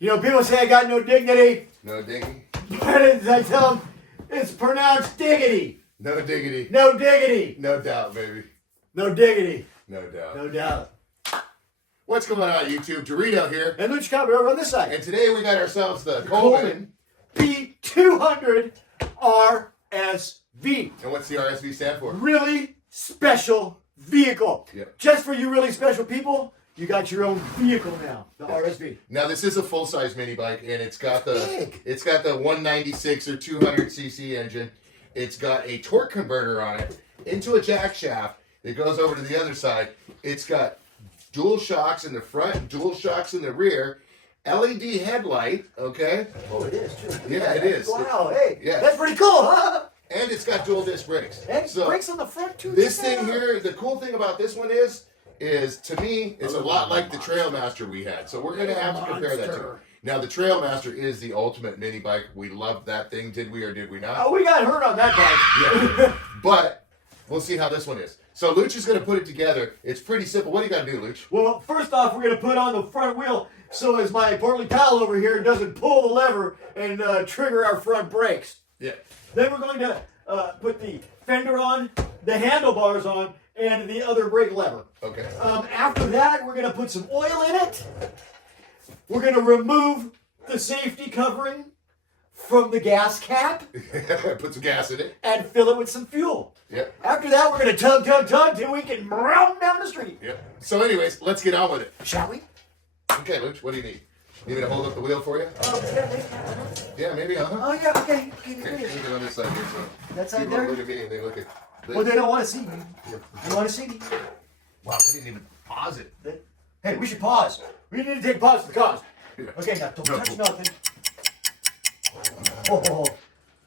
You know, people say I got no dignity. No diggity. But I tell them it's pronounced diggity. No diggity. No diggity. No doubt, baby. No diggity. No doubt. No doubt. What's going on, YouTube? Dorito here. And Luch over on this side. And today we got ourselves the Coleman B200 Rsv. And what's the RSV stand for? Really special vehicle. Yep. Just for you really special people, you got your own vehicle now, the RSV. Now this is a full-size mini bike, and it's got the Big. 196 or 200 cc engine. It's got a torque converter on it into a jack shaft that goes over to the other side. It's got dual shocks in the front, dual shocks in the rear, LED headlight. Okay. Oh, it is too. Yeah, it is. Wow. Hey. Yeah. That's pretty cool, huh? And it's got dual disc brakes. And So brakes on the front too. this thing here, the cool thing about this one is to me, it's a lot like the Trailmaster we had. So we're going to have to compare that to. Now, the Trailmaster is the ultimate mini bike. We loved that thing, did we or did we not? Oh, we got hurt on that bike. Yeah. But we'll see how this one is. So Luch is going to put it together. It's pretty simple. What do you got to do, Luch? Well, first off, we're going to put on the front wheel so as my portly pal over here doesn't pull the lever and trigger our front brakes. Yeah. Then we're going to put the fender on, the handlebars on, and the other brake lever. Okay. After that, we're going to put some oil in it. We're going to remove the safety covering from the gas cap Put some gas in it. and fill it with some fuel. Yep. After that, we're going to tug till we can round down the street. Yep. So anyways, let's get on with it. Shall we? Okay, Luch, what do you need? Need me to hold up the wheel for you? Yeah, maybe, Oh, yeah, okay. Okay, let me get on this side here. So That side people there? look at me and they look at... Well, they don't want to see me. They want to see me. Wow, we didn't even pause it. Hey, we should pause. We need to take a pause for the cause. Yeah. Okay, now don't No. touch nothing. Oh,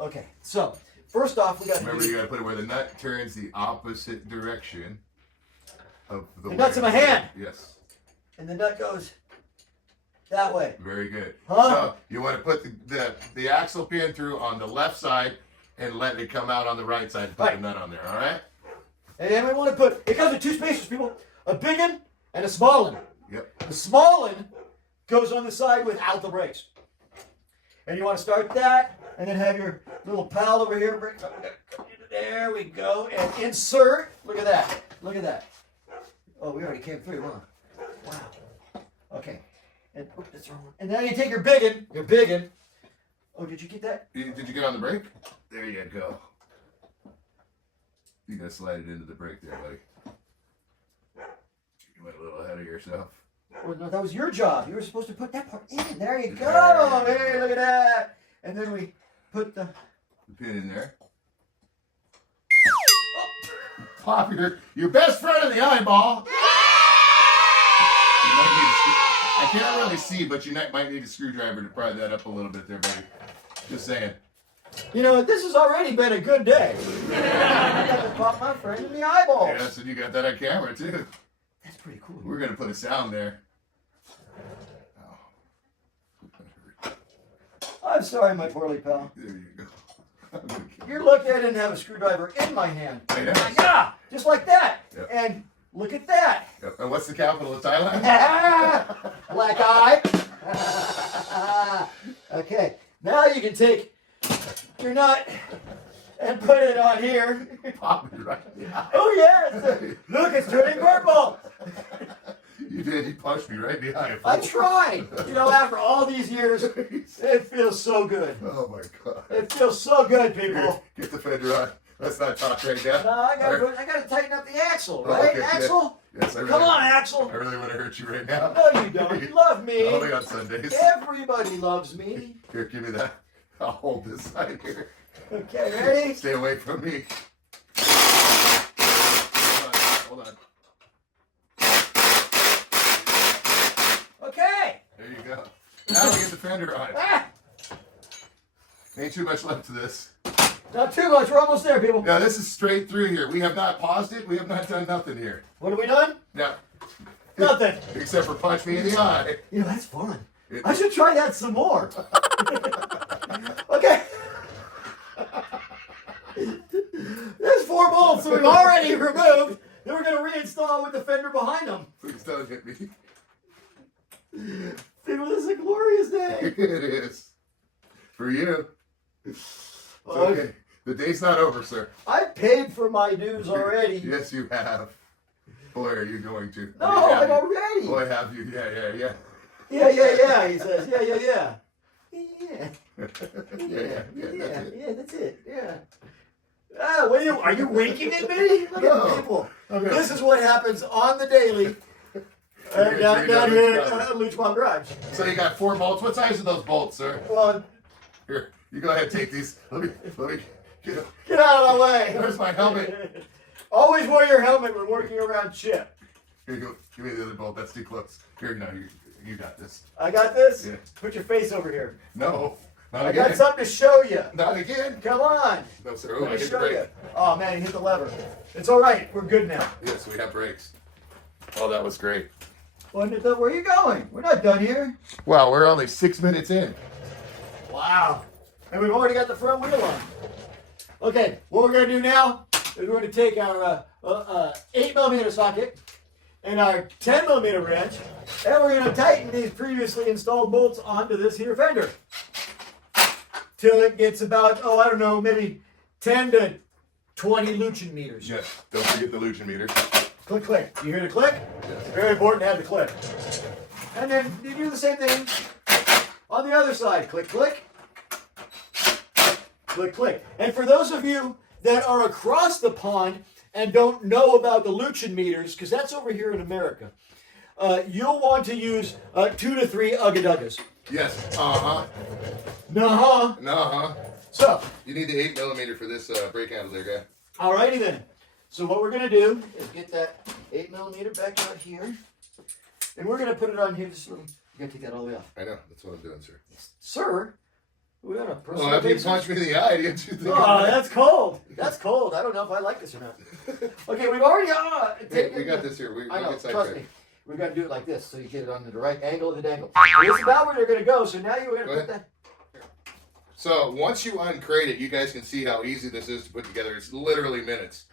okay. So, first off, we got to Remember, do you got to put it where the nut turns the opposite direction of the nut's in my wheel. hand. Yes. And the nut goes that way. Very good. Huh? So you want to put the axle pin through on the left side and let it come out on the right side and put Right. the nut on there, all right? And then we want to put, it comes with two spaces, people. A big one and a small one. Yep. The small one goes on the side without the brakes. And you want to start that, and then have your little pal over here. There we go. And insert. Look at that. Look at that. Oh, we already came through, huh? Wow. Okay. And oops, that's the wrong one. And then you take your biggin. Your biggin. Oh, did you get that? Did you get on the brake? There you go. You got to slide it into the brake there, buddy. You went a little ahead of yourself. Oh, no, that was your job. You were supposed to put that part in. There you go. There. Hey, look at that. And then we put the... The pin in there. Pop your best friend in the eyeball. You might need I can't really see, but you might need a screwdriver to pry that up a little bit there, buddy. Just saying. You know, this has already been a good day. I got to pop my friend in the eyeballs. Yes, and you got that on camera, too. That's pretty cool. We're going to put a sound there. Oh. I'm sorry, my poorly pal. There you go. You look at it and have a screwdriver in my hand. I know. Yeah, just like that. Yep. And look at that. Yep. And what's the capital of Thailand? Black eye. Okay, now you can take your nut and put it on here. Pop it right. Oh yes! Look, it's turning purple. You did. You punched me right in the eye. I tried. You know, after all these years, it feels so good. Oh my God. It feels so good, people. Here, get the fender on. Let's not talk right now. No, I gotta tighten up the axle, right, Okay, yeah. Axel? Yes, I really, Come on, Axel. I really want to hurt you right now. No, you don't. You love me. Only on Sundays. Everybody loves me. Here, give me that. I'll hold this side here. Okay, ready? Stay away from me. Hold on. Okay. There you go. Now we get the fender on. Ah, Ain't too much left to this. not too much. We're almost there, people. Now this is straight through here. We have not paused it. We have not done nothing here. What have we done? Now, Nothing. except for punch me in the eye. You know, that's fun. I should try that some more. Okay. This 4 bolts that we've already removed that we're going to reinstall with the fender behind them. Please don't hit me. People, this is a glorious day. It is. For you. It's okay. The day's not over, sir. I paid for my dues already. Yes, you have. Boy, are you going to. No, I'm already. Boy, have you. Yeah. Yeah, he says. Yeah. Yeah, that's it. Yeah. Ah, are you winking at me? Look at people. Okay. This is what happens on the daily down here at Luch Drives. So you got 4 bolts. What size are those bolts, sir? Well, Here, you go ahead and take these. Let me get out of the way. Where's my helmet? Always wear your helmet when working around Chip. Here you go. Give me the other bolt. That's too close. Here, no, you got this. I got this? Yeah. Put your face over here. No, not I again. got something to show you. Not again. Come on. No, sir. Oh, Let I me hit the show brake. you. Oh, man, you hit the lever. It's all right. We're good now. Yes, we have brakes. Oh, that was great. Where are you going? We're not done here. Wow, we're only 6 minutes in. Wow. And we've already got the front wheel on. Okay, what we're going to do now is we're going to take our 8mm socket and our 10mm wrench, and we're going to tighten these previously installed bolts onto this here fender till it gets about, I don't know, maybe 10 to 20 Luchin meters. Yes, don't forget the Luch meter. Click, click. You hear the click? Yes. Very important to have the click. And then you do the same thing on the other side. Click, click. Click, click. And for those of you that are across the pond and don't know about the Luchin meters, because that's over here in America, you'll want to use 2 to 3 ugga-duggas. Yes. Uh-huh. Nuh-huh. Uh-huh. So, You need the 8mm for this brake handle there, guy. alrighty then. So what we're going to do is get that 8mm back out here. And we're going to put it on here just a little. You got to take that all the way off. I know. That's what I'm doing, sir. Sir, we on a personal Well, after you basis? punch me in the eye, didn't you think? Oh, that's cold. That's cold. I don't know if I like this or not. Okay, we've already Hey, we got this here. I know, get trust sidetracked. me. We've got to do it like this so you get it on the right angle of the dangle. This is about where they're going to go, so now you're going to Go put that. So once you uncrate it, you guys can see how easy this is to put together. It's literally minutes.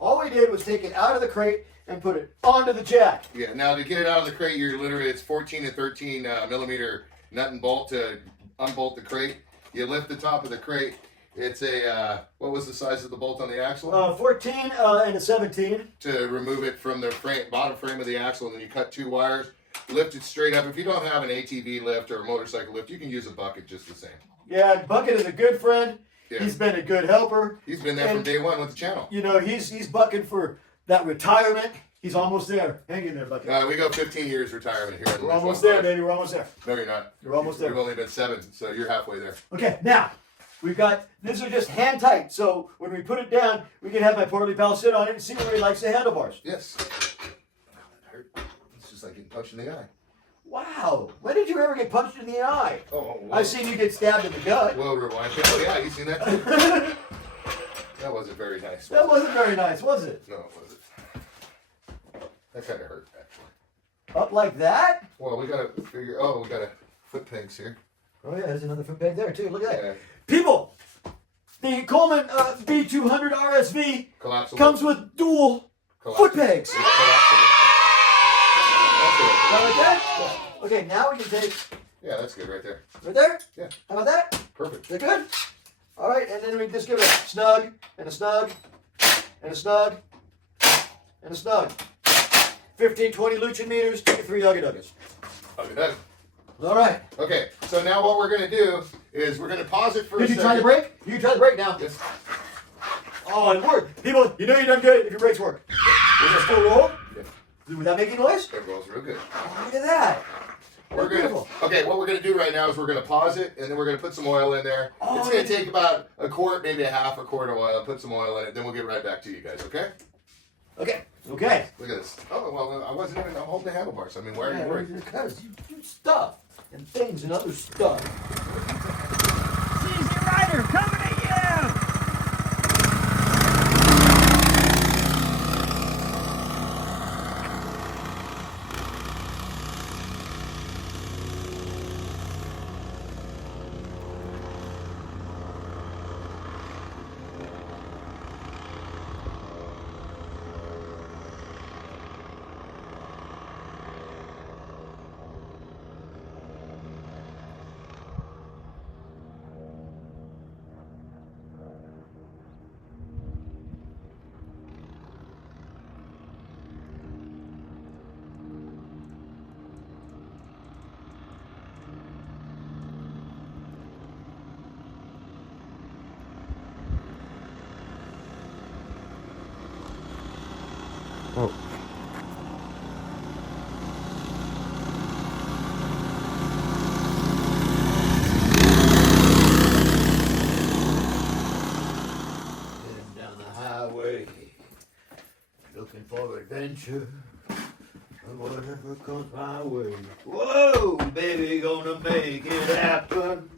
All we did was take it out of the crate and put it onto the jack. Yeah. Now to get it out of the crate, it's 14 and 13 millimeter nut and bolt to unbolt the crate. You lift the top of the crate. It's a what was the size of the bolt on the axle? 14 and a 17. To remove it from the bottom frame of the axle, and then you cut 2 wires, lift it straight up. If you don't have an ATV lift or a motorcycle lift, you can use a bucket just the same. Yeah, Bucket is a good friend. Yeah. He's been a good helper. He's been there from day one with the channel. You know, he's bucking for that retirement. He's almost there. Hang in there, Bucket. We go 15 years retirement here. We're almost there, baby. We're almost there. No, you're not. You're almost there. You've only been 7, so you're halfway there. Okay, now, these are just hand tight. So when we put it down, we can have my portly pal sit on it and see where he likes the handlebars. Yes. Wow, that hurt. It's just like getting punched in the eye. Wow. When did you ever get punched in the eye? Oh, well, I've seen you get stabbed in the gut. well, rewind. Oh, yeah, you seen that too? That wasn't very nice. That wasn't very nice, was it? No, it wasn't. That kind of hurt, actually. Up like that? Well, we got a foot pegs here. Oh, yeah, there's another foot peg there, too. Look at that. Yeah. People, the Coleman B200 Rsv Collapsible. comes with dual foot pegs. It's collapsible. That's it. Like that? Okay, now we can take Yeah, that's good right there. right there. Yeah. How about that? Perfect. Is that good? All right, and then we just give it a snug, and a snug, and a snug, and a snug. 15, 20 Luchin meters, 2 to 3 ugga-duggas. Okay, done. All right. Okay, so now what we're going to do is we're going to pause it for a Did you second. try the brake? You can try the brake now. Yes. Oh, it worked. People, you know you done good if your brakes work. Does it still roll? Yeah. Without making noise? That rolls real good. Oh, look at that. We're gonna, okay, what we're going to do right now is we're going to pause it, and then we're going to put some oil in there. Oh, it's going to take about a quart, maybe a half a quart of oil. Put some oil in it, then we'll get right back to you guys, okay? Okay. Okay. Look at this. Oh, well, I wasn't even holding the handlebars. I mean, why are you worried? Because you do stuff and things and other stuff. Easy Rider coming at you! Oh. Heading down the highway, looking for adventure. Whatever comes my way. Whoa, baby, gonna make it happen.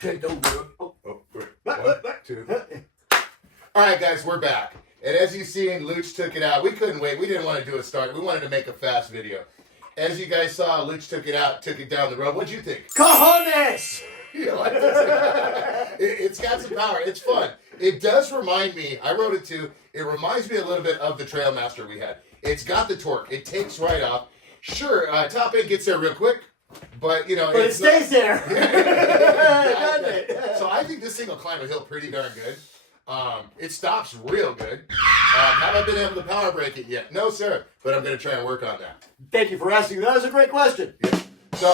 Take the wheel. Oh. Oh, wait. 1, 2. All right, guys, we're back. And as you've seen, Luch took it out. We couldn't wait. We didn't want to do a start. We wanted to make a fast video. As you guys saw, Luch took it out, took it down the road. What'd you think? Cojones! You like this? It's got some power. It's fun. It does remind me, I wrote it too, it reminds me a little bit of the Trailmaster we had. It's got the torque. It takes right off. Sure, top end gets there real quick, but you know. But it stays there. Doesn't it? So I think this thing will climb a hill pretty darn good. It stops real good. Have I been able to power brake it yet? No, sir, but I'm going to try and work on that. Thank you for asking. That was a great question. Yeah. So,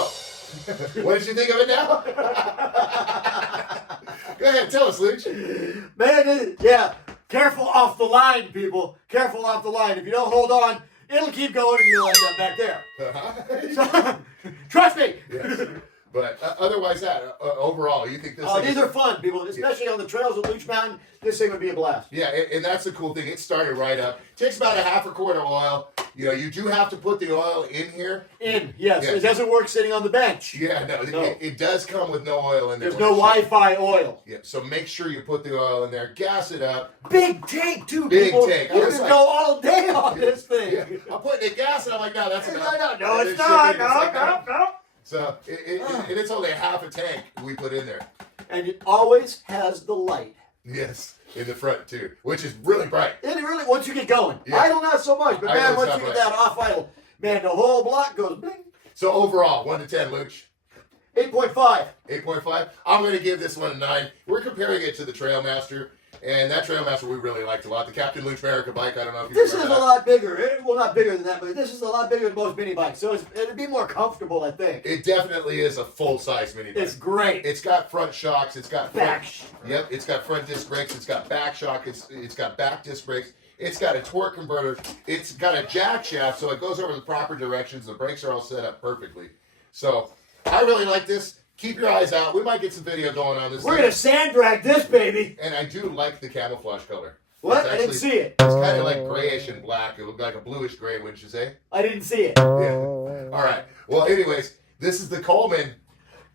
what did you think of it now? Go ahead, tell us, Luch. Man, yeah. Careful off the line, people. Careful off the line. If you don't hold on, it'll keep going and you'll end up back there. So, trust me. Yes. But otherwise, overall, you think this thing These are fun, people, especially on the trails of Luch Mountain. This thing would be a blast. Yeah, and that's the cool thing. It started right up. Takes about a half a quart of oil. You know, you do have to put the oil in here. Yes. It Yes. doesn't work sitting on the bench. Yeah, no. It does come with no oil in there. There's no Wi-Fi oil. Yeah, so make sure you put the oil in there. Gas it up. Big tank, too, Big people. tank. I You was can like- go all day on this thing. Yeah. I'm putting the gas and I'm like, no, that's enough. No, And it's then not. shaking, it's like, No. So, and it's only a half a tank we put in there. And it always has the light. Yes, in the front too, which is really bright. And it really, once you get going. Yeah. Idle, not so much. But Idle man, is once not you get right. that off idle, man, the whole block goes bling. So overall, 1 to 10, Luch. 8.5. 8.5. I'm going to give this one a 9. We're comparing it to the Trailmaster, and that Trailmaster we really liked a lot. The Captain Luch America bike, I don't know if you This is remember a that. lot bigger. Well, not bigger than that, but this is a lot bigger than most mini bikes. So it'd be more comfortable, I think. It definitely is a full-size mini bike. It's great. It's got front shocks. It's got Back. Yep. It's got front disc brakes. It's got back shock. It's got back disc brakes. It's got a torque converter. It's got a jack shaft, so it goes over the proper directions. The brakes are all set up perfectly. So I really like this. Keep your eyes out. We might get some video going on this. We're going to sand drag this baby. And I do like the camouflage color. What? It's I didn't actually- see it. It's kind of like grayish and black. It looked like a bluish gray, wouldn't you say? I didn't see it. Yeah. All right. Well, anyways, this is the Coleman.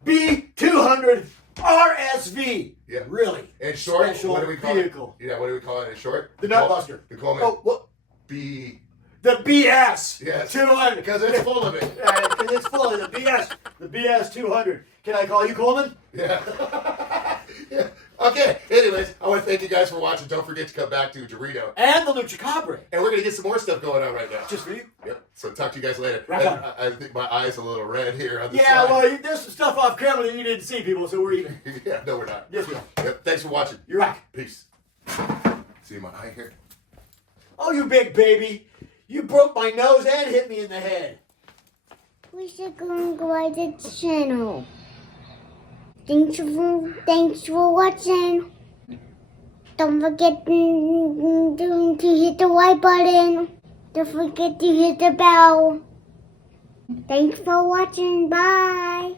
B200 Rsv. Yeah. Really. In short, Special what do we call vehicle. it? Yeah, what do we call it in short? The Nutbuster. The Coleman Oh, what? B. The BS. Yes. 200. Because it's full of it. Because it's full of the BS. The BS 200. Can I call you Coleman? Yeah. Yeah. Okay. Anyways, I want to thank you guys for watching. Don't forget to come back to Dorito. And the Lucha Cabre. And we're going to get some more stuff going on right now. Just for you. Yep. So talk to you guys later. Right on. I think my eye's a little red here on the Yeah, side. well, there's some stuff off camera that you didn't see, people, so we're even. Yeah, no, we're not. Yes, we are. Yep. Thanks for watching. You're right. Peace. See my eye here? Oh, you big baby. You broke my nose and hit me in the head. We should go and go to the channel. Thanks for watching. Don't forget to hit the like button. Don't forget to hit the bell. Thanks for watching. Bye.